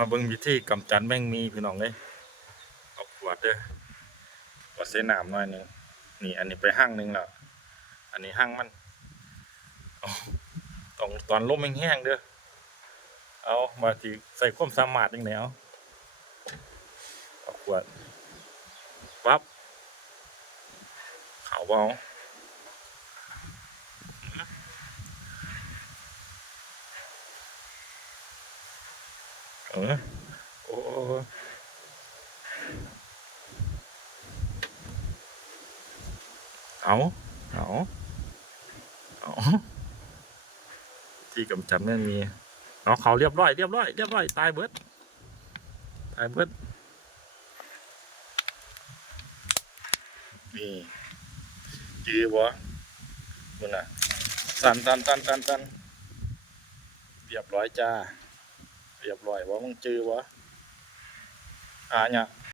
มาเบิ่งวิธีกำจัดแมงมีพี่น้องเลยเอาขวดเด้อก็ใส่น้ำหน่อยหนึงนี่อันนี้ไปหั่งหนึงแล้วอันนี้หั่งมันเอาตอนลมแห้งๆเด้อเอามาที่ใส่ความสามารถจังได๋เอาขวดปั๊บเข้าบ่เออโอ้เอาเอาเอาที่กำจัดแมงมีเอาเขาเรียบร้อยตายเบิดนี่จือบ่มึงน่ะสันเรียบร้อยจ้าเรียบร้อยว่ามึงจือบ่เนี่ย